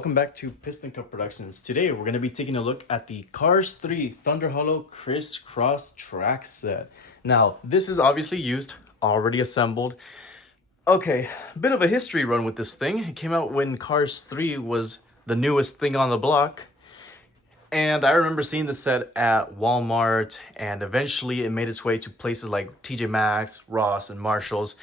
welcome back to Piston Cup Productions. Today we're going to be taking a look at the Cars 3 Thunder Hollow Criss-Cross track set. Now, this is obviously used, already assembled. Okay, bit of a history run with this thing. It came out when Cars 3 was the newest thing on the block. And I remember seeing this set at Walmart, and eventually it made its way to places like TJ Maxx, Ross, and Marshalls.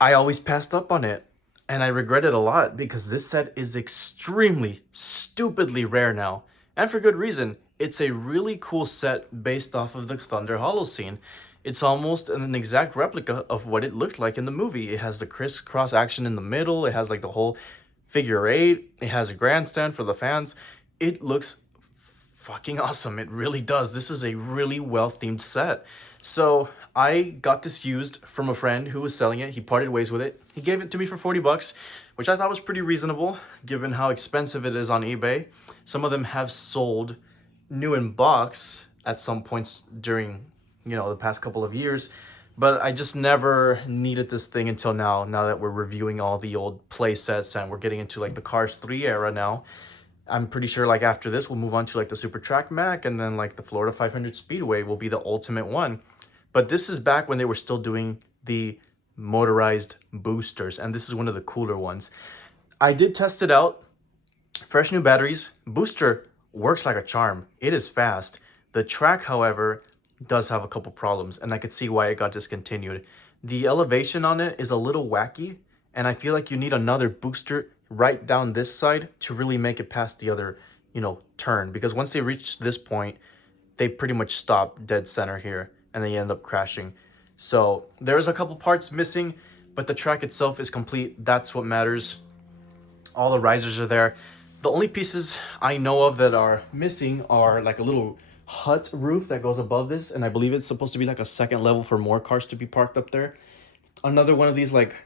I always passed up on it. And I regret it a lot because this set is extremely, stupidly rare now. And for good reason. It's a really cool set based off of the Thunder Hollow scene. It's almost an exact replica of what it looked like in the movie. It has the crisscross action in the middle. It has like the whole figure eight. It has a grandstand for the fans. It looks fucking awesome. It really does. This is a really well-themed set. So I got this used from a friend who was selling it. He parted ways with it. He gave it to me for 40 bucks, which I thought was pretty reasonable given how expensive it is on eBay. Some of them have sold new in box at some points during, the past couple of years. But I just never needed this thing until now that we're reviewing all the old play sets and we're getting into like the Cars 3 era now. I'm pretty sure like after this, we'll move on to like the Super Track Mac, and then like the Florida 500 Speedway will be the ultimate one. But this is back when they were still doing the motorized boosters, and this is one of the cooler ones. I did test it out. Fresh new batteries. Booster works like a charm. It is fast. The track, however, does have a couple problems, and I could see why it got discontinued. The elevation on it is a little wacky, and I feel like you need another booster right down this side to really make it past the other, turn. Because once they reach this point, they pretty much stop dead center here, and they end up crashing. So there's a couple parts missing, but the track itself is complete. That's what matters. All the risers are there. The only pieces I know of that are missing are like a little hut roof that goes above this, and I believe it's supposed to be like a second level for more cars to be parked up there. Another one of these like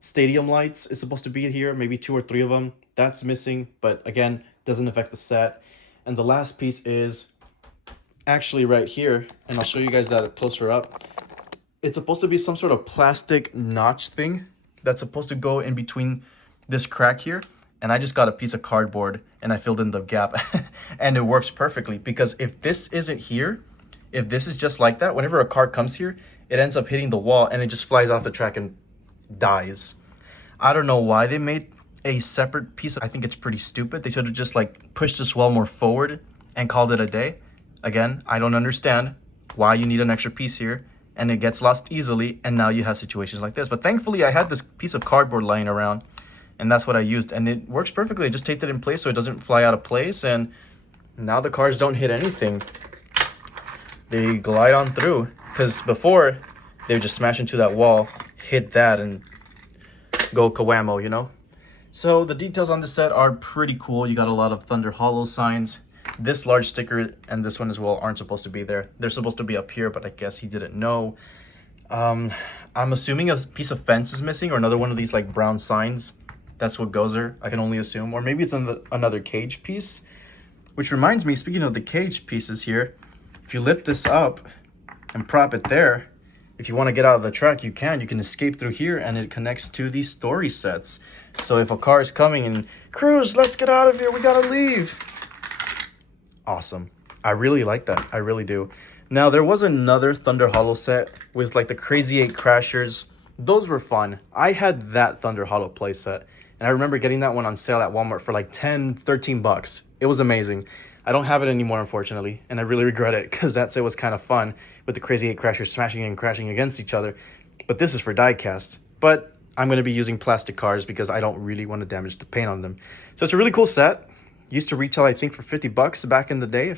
stadium lights is supposed to be here, maybe 2 or 3 of them. That's missing, but again, doesn't affect the set. And the last piece is actually right here, and I'll show you guys that closer up. It's supposed to be some sort of plastic notch thing that's supposed to go in between this crack here, and I just got a piece of cardboard and I filled in the gap and it works perfectly. Because if this isn't here, if this is just like that, whenever a car comes here, it ends up hitting the wall and it just flies off the track and dies. I don't know why they made a separate piece. I think it's pretty stupid. They should have just like pushed this wall more forward and called it a day. Again, I don't understand why you need an extra piece here, and it gets lost easily, and now you have situations like this. But thankfully I had this piece of cardboard lying around, and that's what I used, and it works perfectly. I just taped it in place so it doesn't fly out of place, and now the cars don't hit anything. They glide on through, because before they would just smash into that wall, hit that, and go kawamo, So the details on this set are pretty cool. You got a lot of Thunder Hollow signs. This large sticker and this one as well aren't supposed to be there. They're supposed to be up here, but I guess he didn't know. I'm assuming a piece of fence is missing, or another one of these like brown signs. That's what goes there, I can only assume. Or maybe it's another cage piece. Which reminds me, speaking of the cage pieces here, if you lift this up and prop it there, if you want to get out of the track, you can escape through here, and it connects to these story sets. So if a car is coming and, Cruz, let's get out of here, we gotta leave. Awesome. I really like that. I really do. Now, there was another Thunder Hollow set with like the Crazy 8 Crashers. Those were fun. I had that Thunder Hollow play set, and I remember getting that one on sale at Walmart for like 10, 13 bucks. It was amazing. I don't have it anymore, unfortunately, and I really regret it because that set was kind of fun with the Crazy 8 Crashers smashing and crashing against each other. But this is for diecast. But I'm going to be using plastic cars because I don't really want to damage the paint on them. So it's a really cool set. Used to retail, I think, for 50 bucks back in the day.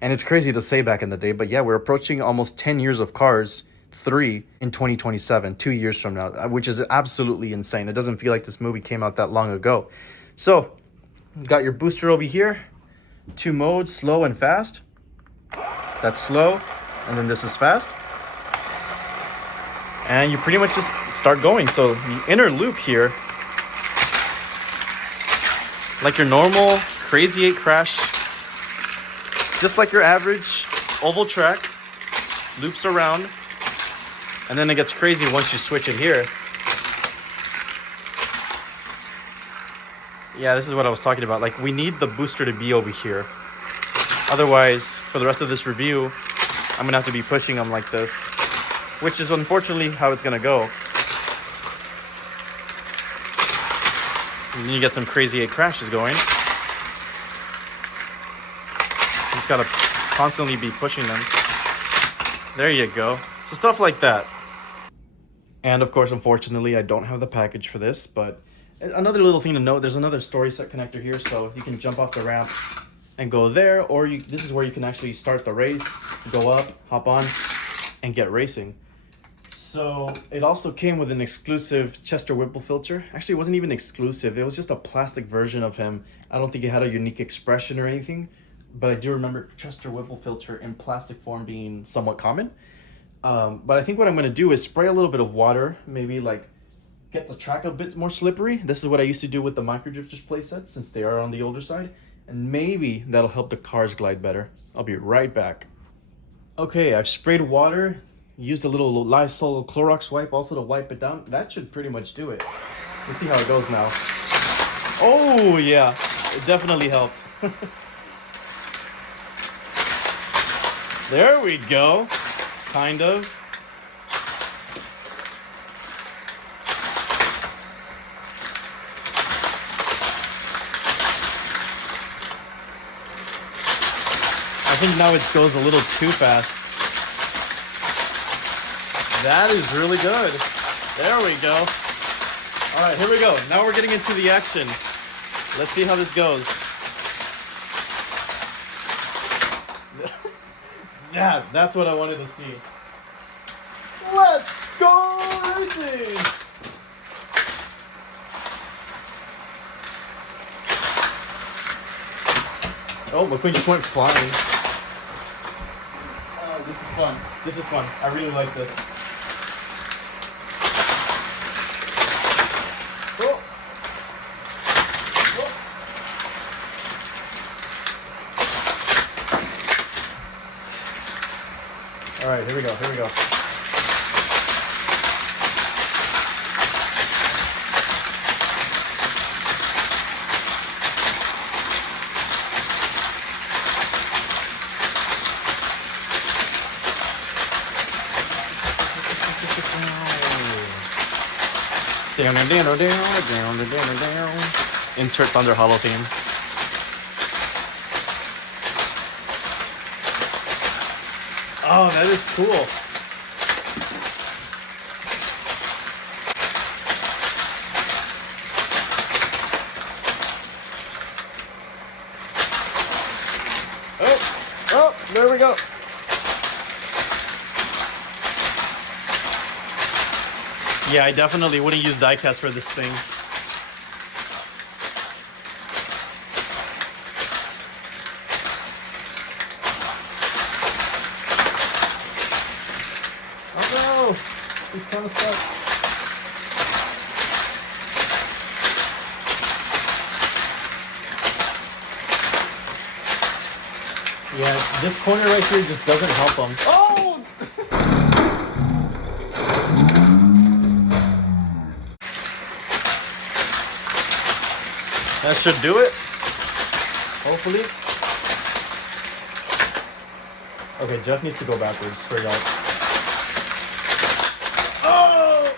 And it's crazy to say back in the day, but yeah, we're approaching almost 10 years of Cars 3 in 2027, 2 years from now, which is absolutely insane. It doesn't feel like this movie came out that long ago. So, you got your booster over here. 2 modes, slow and fast. That's slow, and then this is fast. And you pretty much just start going. So the inner loop here, like your normal Crazy 8 crash, just like your average oval track, loops around, and then it gets crazy once you switch it here. Yeah, this is what I was talking about. Like, we need the booster to be over here. Otherwise, for the rest of this review, I'm gonna have to be pushing them like this, which is unfortunately how it's gonna go. And then you get some crazy 8 crashes going. You just gotta constantly be pushing them. There you go. So stuff like that. And of course, unfortunately, I don't have the package for this, but another little thing to note, there's another story set connector here, so you can jump off the ramp and go there, or this is where you can actually start the race, go up, hop on, and get racing. So it also came with an exclusive Chester Whipple filter. Actually, it wasn't even exclusive. It was just a plastic version of him. I don't think it had a unique expression or anything, but I do remember Chester Whipple filter in plastic form being somewhat common. But I think what I'm gonna do is spray a little bit of water, maybe like get the track a bit more slippery. This is what I used to do with the Micro Drifters playsets, since they are on the older side, and maybe that'll help the cars glide better. I'll be right back. Okay, I've sprayed water, used a little Lysol Clorox wipe also to wipe it down. That should pretty much do it. Let's see how it goes now. Oh yeah, it definitely helped. There we go. Kind of. I think now it goes a little too fast. That is really good. There we go. All right, here we go. Now we're getting into the action. Let's see how this goes. Yeah, that's what I wanted to see. Let's go racing! Oh, McQueen just went flying. Oh, this is fun. This is fun. I really like this. Oh. Oh. All right, here we go. Here we go. Insert Thunder Hollow theme. Oh, that is cool. Oh, there we go. Yeah, I definitely wouldn't use diecast for this thing. Oh no! He's kind of stuck. Yeah, this corner right here just doesn't help him. Oh! That should do it. Hopefully. Okay, Jeff needs to go backwards, straight up. Oh!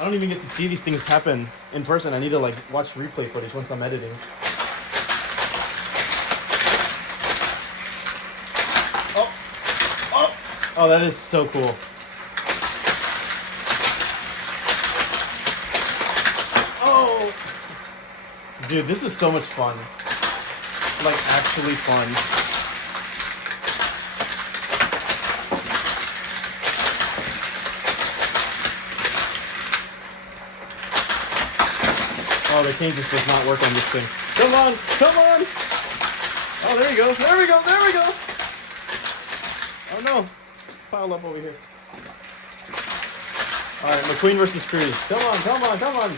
I don't even get to see these things happen in person. I need to like watch replay footage once I'm editing. Oh! Oh! Oh, that is so cool. Dude, this is so much fun. Like, actually fun. Oh, the cane just does not work on this thing. Come on! Come on! Oh, there you go. There we go. There we go. Oh, no. Pile up over here. All right, McQueen versus Cruz. Come on, come on, come on.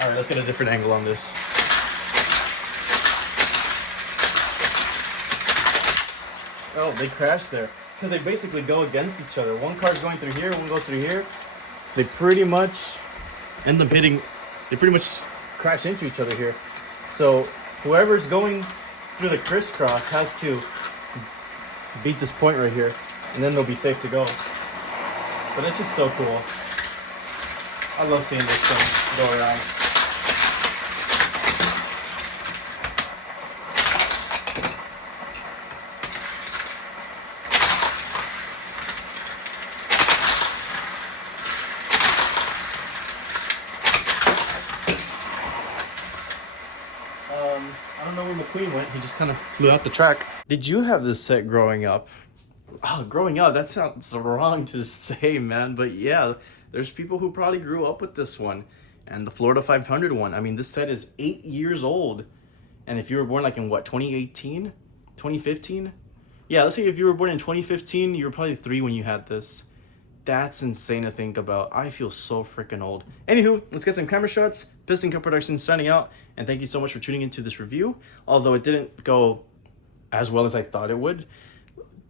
All right, let's get a different angle on this. Oh, they crashed there. because they basically go against each other. One car's going through here, one goes through here. They pretty much end up hitting, they pretty much crash into each other here. So whoever's going through the crisscross has to beat this point right here, and then they'll be safe to go. But it's just so cool. I love seeing this thing go around. I don't know where McQueen went. He just kind of flew out the track. Did you have this set growing up? Oh, growing up, that sounds wrong to say, man. But yeah, there's people who probably grew up with this one. And the Florida 500 one. I mean, this set is 8 years old. And if you were born like in what, 2018? 2015? Yeah, let's say if you were born in 2015, you were probably 3 when you had this. That's insane to think about. I feel so freaking old. Anywho, let's get some camera shots. Piston Cup Productions signing out. And thank you so much for tuning into this review. Although it didn't go as well as I thought it would.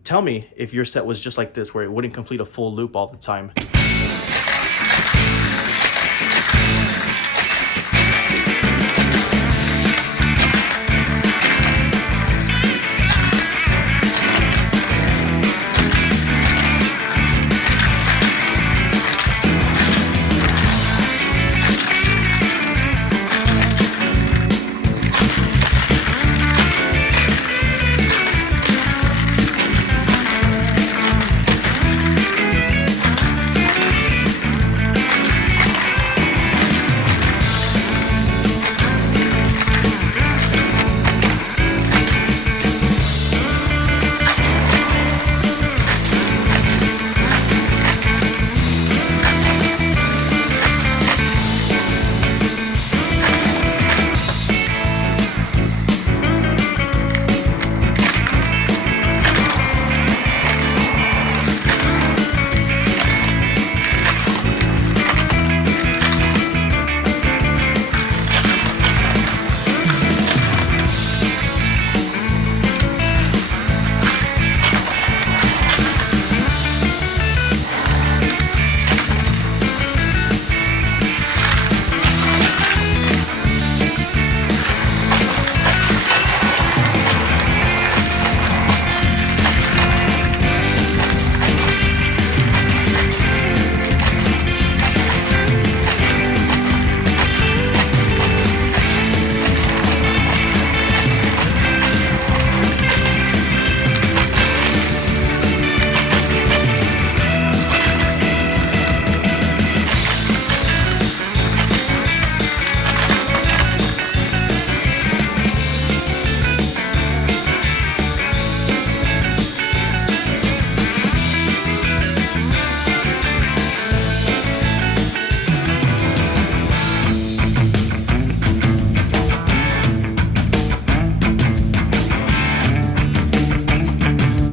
Tell me if your set was just like this, where it wouldn't complete a full loop all the time.